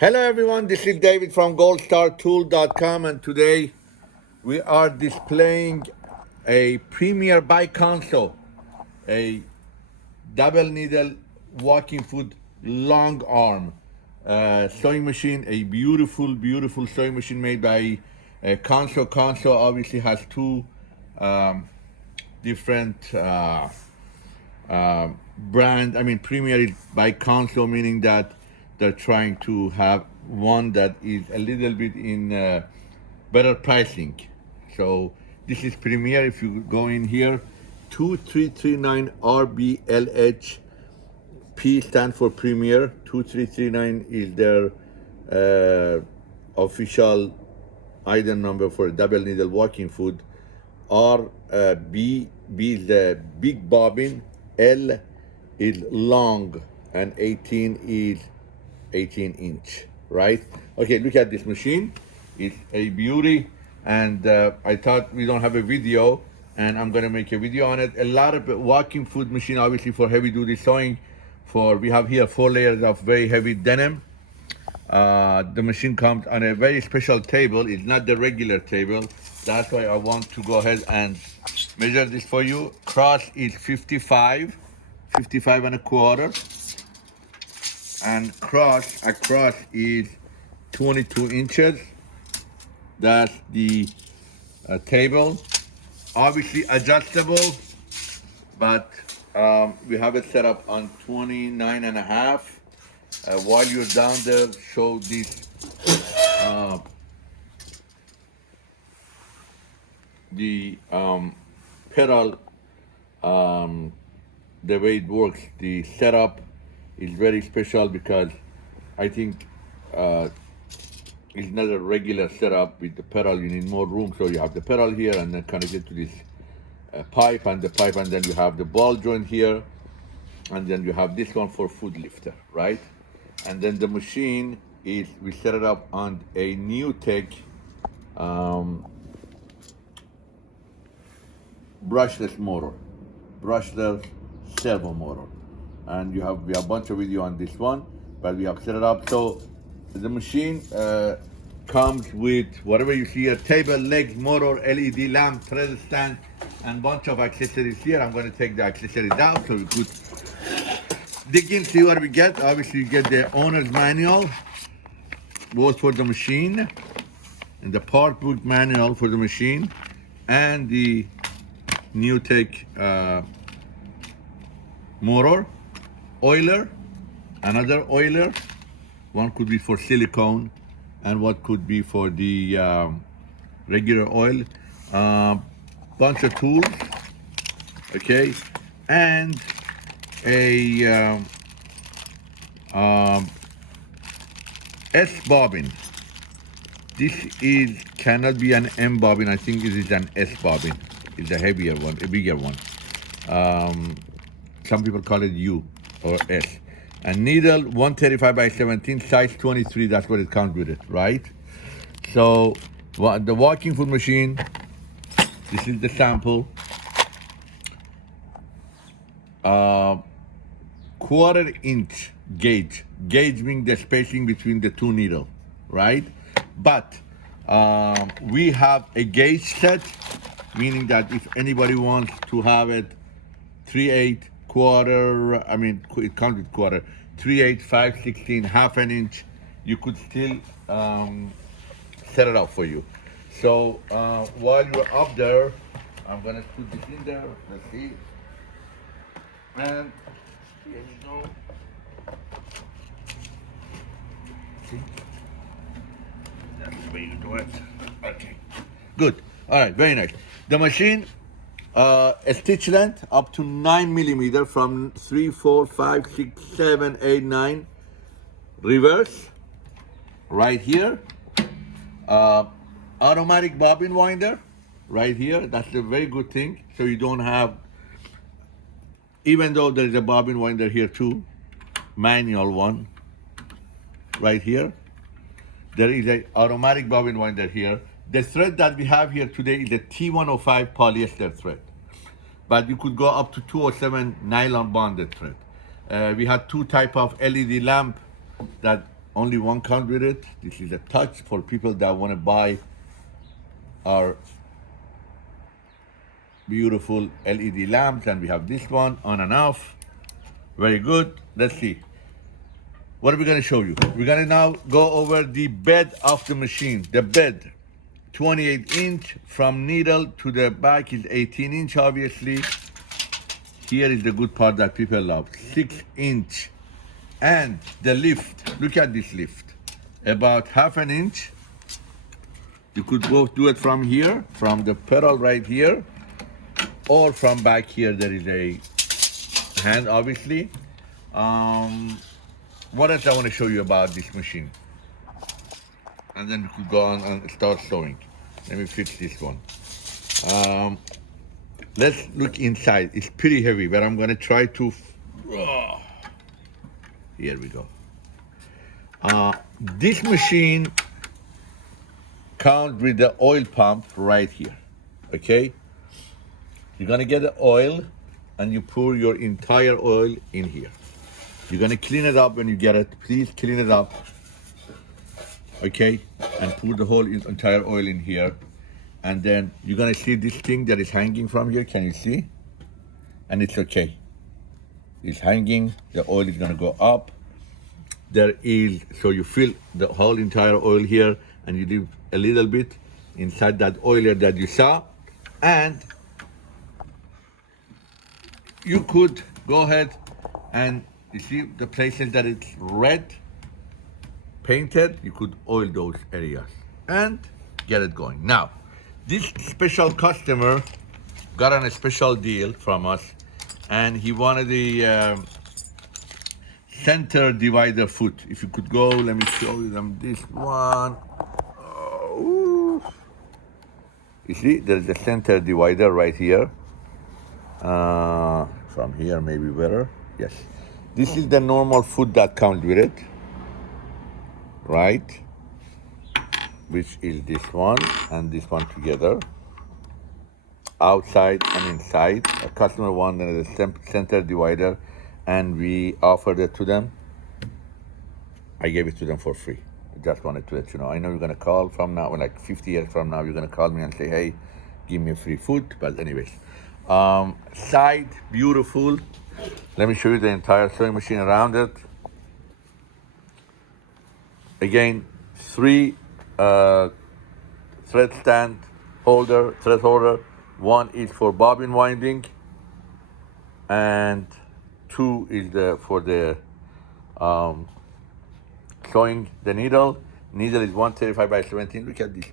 Hello everyone, this is David from goldstartool.com, and today we are displaying a Premier by Consew, a double needle walking foot long arm sewing machine, a beautiful sewing machine made by Consew. Consew obviously has two different brand. I mean, Premier is by Consew, meaning that they're trying to have one that is a little bit in better pricing. So this is Premier. If you go in here, 2339RBLH, P stand for Premier. 2339 is their official item number for double needle walking foot. B is the big bobbin, L is long, and 18 is 18-inch, right? Okay, look at this machine. It's a beauty, and I thought we don't have a video, and I'm gonna make a video on it. A lot of walking foot machine, obviously for heavy duty sewing. We have here 4 layers of very heavy denim. The machine comes on a very special table. It's not the regular table. That's why I want to go ahead and measure this for you. Cross is 55 and a quarter. And across is 22 inches. That's the table. Obviously adjustable, but we have it set up on 29 and a half. While you're down there, show this the pedal, the way it works. The setup is very special because I think it's not a regular setup with the pedal. You need more room, so you have the pedal here and then connect it to this pipe, and then you have the ball joint here, and then you have this one for foot lifter, right? And then the machine is, we set it up on a new tech brushless motor, brushless servo motor. And we have a bunch of video on this one, but we have set it up. So the machine comes with whatever you see here: table, legs, motor, LED lamp, thread stand, and bunch of accessories here. I'm going to take the accessories out so we could dig in, see what we get. Obviously you get the owner's manual, both for the machine, and the part book manual for the machine, and the new tech motor, oiler, another oiler. One could be for silicone, and what could be for the regular oil. Bunch of tools, okay, and a S bobbin. This cannot be an M bobbin. I think it is an S bobbin. It's a heavier one, a bigger one. Some people call it U or S. And needle 135 by 17, size 23. That's what it comes with it, right? So the walking foot machine. This is the sample. Quarter-inch gauge. Gauge means the spacing between the two needles, right? But we have a gauge set, meaning that if anybody wants to have it 3/8, quarter, I mean, it comes with quarter, 3/8, 5/16, half an inch, you could still set it up for you. So while you're up there, I'm gonna put this in there. Let's see. And here we go. See? That's the way you do it. Okay. Good. All right. Very nice. The machine, a stitch length up to 9 millimeter from 3, 4, 5, 6, 7, 8, 9. Reverse. Right here. Automatic bobbin winder right here. That's a very good thing. So you don't have, even though there's a bobbin winder here too, manual one right here. There is an automatic bobbin winder here. The thread that we have here today is a T105 polyester thread, but you could go up to 207 nylon bonded thread. We had two type of LED lamp that only one count with it. This is a touch for people that want to buy our beautiful LED lamps, and we have this one on and off. Very good. Let's see. What are we going to show you? We're going to now go over the bed of the machine. The bed, 28 inch from needle to the back is 18 inch, obviously. Here is the good part that people love, 6 inch. And the lift, look at this lift, about half an inch. You could go do it from here, from the pedal right here, or from back here. There is a hand, obviously. What else I want to show you about this machine? And then we could go on and start sewing. Let me fix this one. Let's look inside. It's pretty heavy, but I'm gonna try to, here we go. This machine comes with the oil pump right here, okay? You're gonna get the oil and you pour your entire oil in here. You're gonna clean it up when you get it. Please clean it up, okay? And pour the whole entire oil in here. And then you're gonna see this thing that is hanging from here. Can you see? And it's okay. It's hanging, the oil is gonna go up. There is, so you fill the whole entire oil here and you leave a little bit inside that oiler that you saw. And you could go ahead and you see the places that it's red painted, you could oil those areas and get it going. Now, this special customer got on a special deal from us, and he wanted the center divider foot. If you could go, let me show you them this one. Oh, you see, there's a center divider right here. From here, maybe better. Yes. This is the normal foot that comes with it, right? Which is this one and this one together, outside and inside. A customer wanted a center divider, and we offered it to them. I gave it to them for free. I just wanted to let you know. I know you're gonna call from now, like 50 years from now, you're gonna call me and say, hey, give me a free foot. But anyways, side, beautiful. Let me show you the entire sewing machine around it. Again, 3 thread stand holder, thread holder. One is for bobbin winding, and 2 is for the sewing the needle. Needle is 135 by 17. Look at this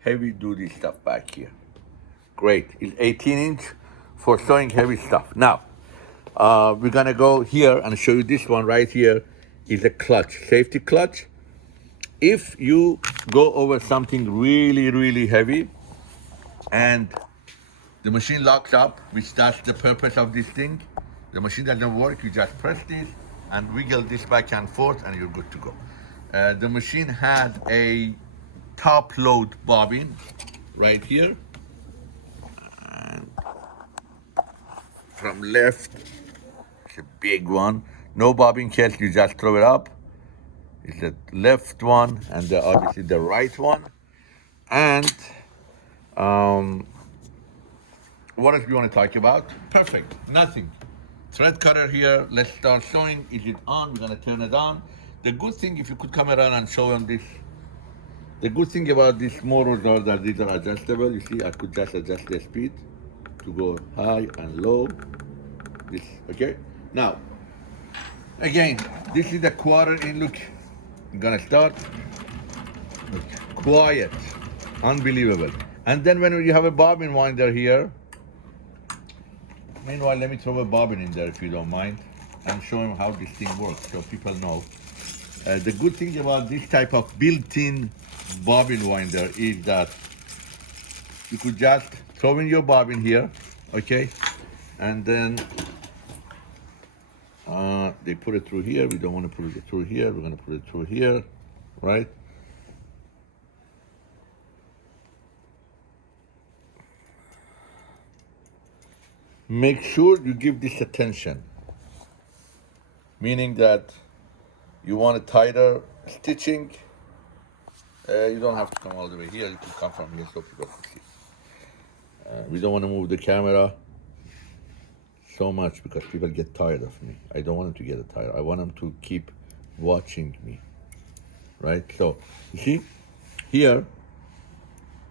heavy duty stuff back here. Great. It's 18 inch for sewing heavy stuff. Now, we're gonna go here and show you this one right here. Is a clutch, safety clutch. If you go over something really, really heavy and the machine locks up, which that's the purpose of this thing, the machine doesn't work, you just press this and wiggle this back and forth and you're good to go. The machine had a top load bobbin right here. And from left, it's a big one. No bobbin case, you just throw it up. It's the left one and obviously the right one. And what else do you want to talk about? Perfect, nothing. Thread cutter here, let's start sewing. Is it on? We're gonna turn it on. The good thing, if you could come around and show them this, the good thing about these motors are that these are adjustable. You see, I could just adjust the speed to go high and low. This, okay? Now, again, this is the quarter in, look. I'm gonna start. Look, quiet, unbelievable. And then when you have a bobbin winder here, meanwhile, let me throw a bobbin in there if you don't mind and show them how this thing works so people know. The good thing about this type of built-in bobbin winder is that you could just throw in your bobbin here, okay? And then they put it through here. We don't want to put it through here. We're going to put it through here, right? Make sure you give this attention, meaning that you want a tighter stitching, you don't have to come all the way here. You can come from here so people can see. We don't want to move the camera so much because people get tired of me. I don't want them to get tired. I want them to keep watching me, right? So you see here,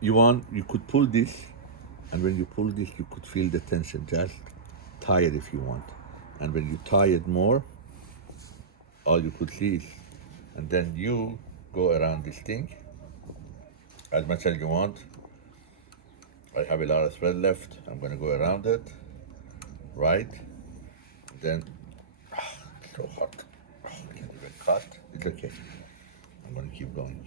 you could pull this, and when you pull this, you could feel the tension. Just tie it if you want, and when you tie it more, all you could see is, and then you go around this thing as much as you want. I have a lot of thread left. I'm gonna go around it, right? Then, it's so hot. I can't even cut. It's okay. I'm gonna keep going.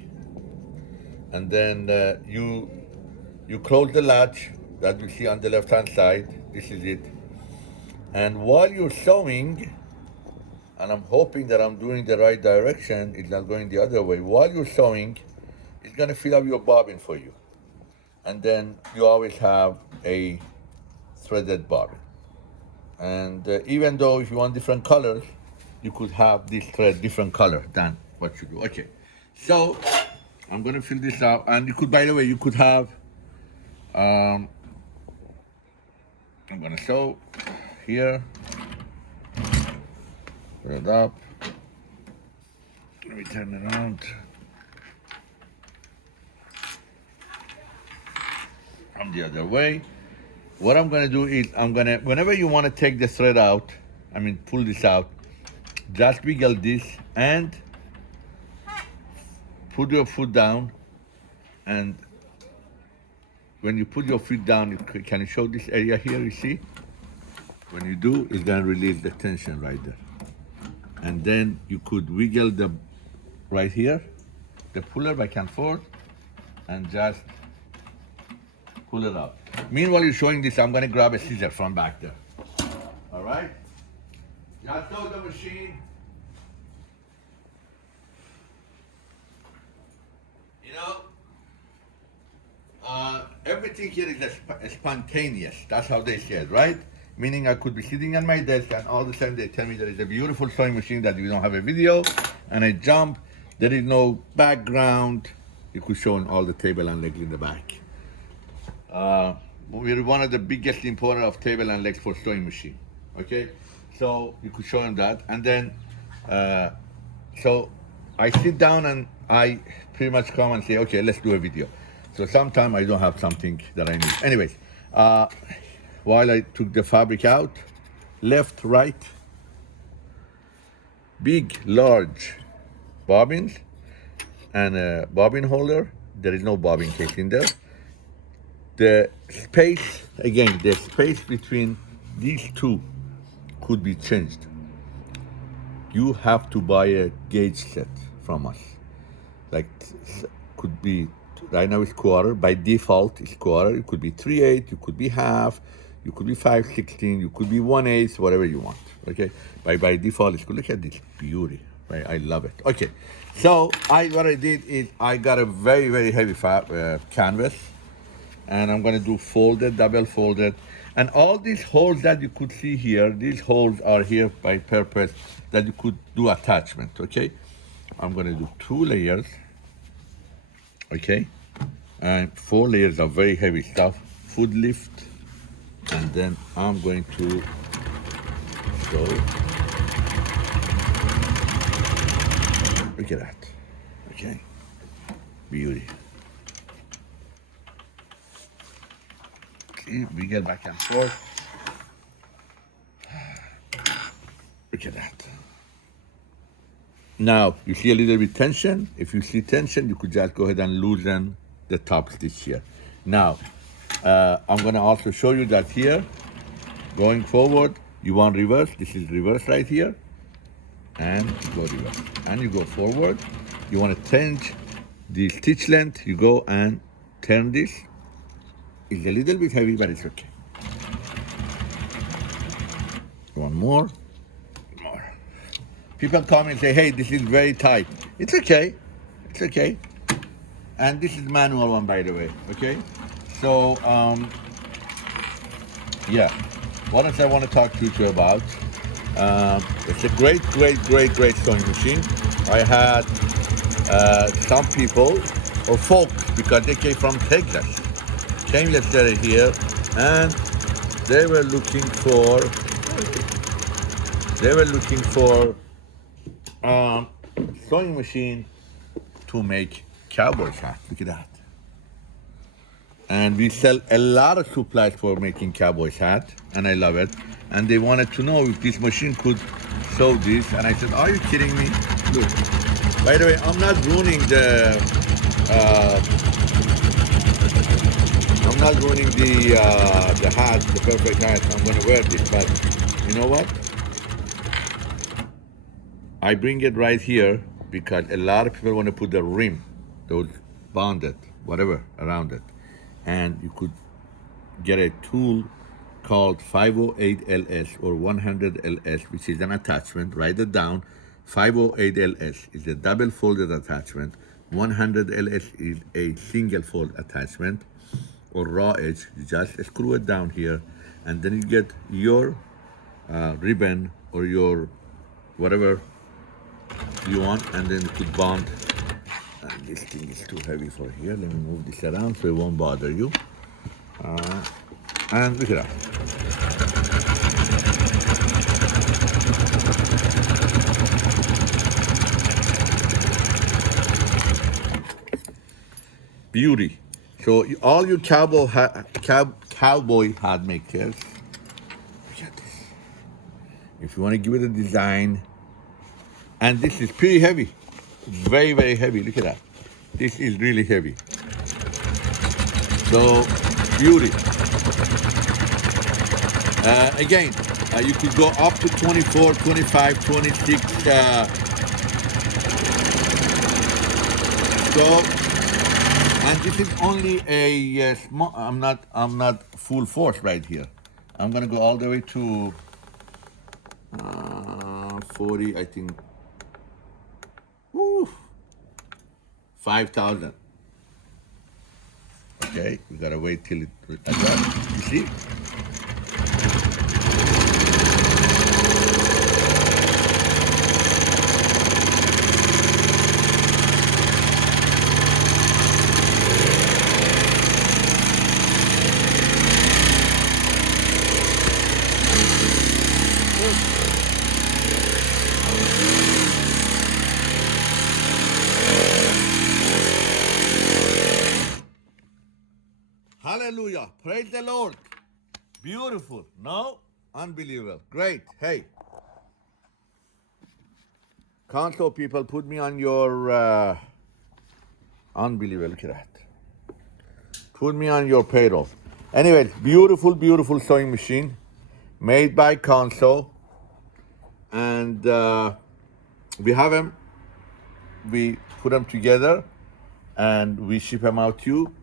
And then you close the latch that you see on the left-hand side. This is it. And while you're sewing, and I'm hoping that I'm doing the right direction, it's not going the other way. While you're sewing, it's gonna fill up your bobbin for you. And then you always have a threaded bobbin. And even though if you want different colors, you could have this thread different color than what you do. Okay, so I'm gonna fill this out. And you could, by the way, you could have, I'm gonna sew here, put it up, let me turn it around. From the other way. What I'm gonna do is whenever you wanna take the thread out, pull this out, just wiggle this and put your foot down. And when you put your feet down, can you show this area here, you see? When you do, it's gonna release the tension right there. And then you could wiggle right here, the puller back and forth, and just pull it out. Meanwhile you're showing this, I'm gonna grab a scissor from back there. All right? Just sew the machine. You know, everything here is spontaneous. That's how they say it, right? Meaning I could be sitting on my desk and all of a sudden they tell me there is a beautiful sewing machine that we don't have a video, and I jump, there is no background. You could show all the table and legs in the back. We're one of the biggest importer of table and legs for sewing machine, okay? So you could show them that. And then, so I sit down and I pretty much come and say, okay, let's do a video. So sometimes I don't have something that I need. Anyways, while I took the fabric out, left, right, big, large bobbins and a bobbin holder. There is no bobbin case in there. The space, again, the space between these two could be changed. You have to buy a gauge set from us. Like, could be, right now it's quarter, by default it's quarter. It could be 3/8, you could be half, you could be 5/16, you could be 1/8, whatever you want, okay? By default it's good. Look at this beauty, right? I love it. Okay, so what I did is I got a very, very heavy canvas, and I'm gonna do folded, double folded. And all these holes that you could see here, these holes are here by purpose that you could do attachment, okay? I'm gonna do 2 layers, okay? And 4 layers of very heavy stuff, foot lift, and then I'm going to sew. Look at that, okay? Beauty. We get back and forth. Look at that. Now, you see a little bit tension. If you see tension, you could just go ahead and loosen the top stitch here. Now, I'm gonna also show you that here, going forward, you want reverse. This is reverse right here. And you go reverse. And you go forward. You wanna change the stitch length. You go and turn this. It's a little bit heavy, but it's okay. One more. People come and say, hey, this is very tight. It's okay, it's okay. And this is manual one, by the way, okay? So, yeah, what else I want to talk to you about? It's a great, great, great, great sewing machine. I had some people or folks, because they came from Texas, came yesterday here, and they were looking for sewing machine to make cowboy hats. Look at that. And we sell a lot of supplies for making cowboy hats, and I love it. And they wanted to know if this machine could sew this, and I said, "Are you kidding me? Look." By the way, I'm not ruining the hat, the perfect hat. I'm gonna wear this, but you know what? I bring it right here because a lot of people want to put the rim, those bonded, whatever, around it. And you could get a tool called 508LS or 100LS, which is an attachment. Write it down. 508LS is a double folded attachment. 100LS is a single fold attachment or raw edge. You just screw it down here, and then you get your ribbon or your whatever you want, and then you could bond. And this thing is too heavy for here. Let me move this around so it won't bother you. And look at that. Beauty. So all you cowboy hat makers, look at this. If you want to give it a design, and this is pretty heavy, very, very heavy. Look at that. This is really heavy. So, beauty. Again, you could go up to 24, 25, 26. And this is only a small. I'm not full force right here. I'm gonna go all the way to 40. I think. Woo, 5,000. Okay, we gotta wait till it adjusts. You see? Hallelujah. Praise the Lord. Beautiful. No? Unbelievable. Great. Hey. Consew people, put me on your unbelievable. Look at that. Put me on your payroll. Anyways, beautiful, beautiful sewing machine made by Consew. And we have them. We put them together and we ship them out to you,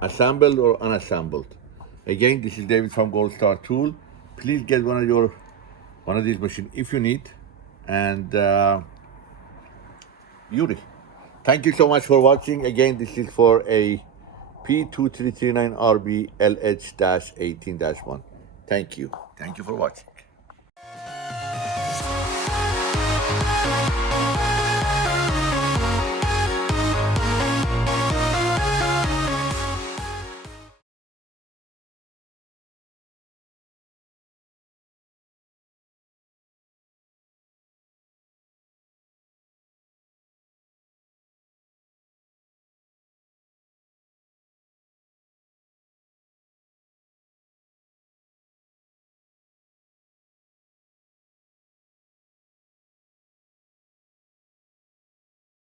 assembled or unassembled. Again, this is David from Gold Star Tool. Please get one of these machines if you need. And beauty. Thank you so much for watching. Again, this is for a P2339RBLH-18-1. Thank you. Thank you for watching.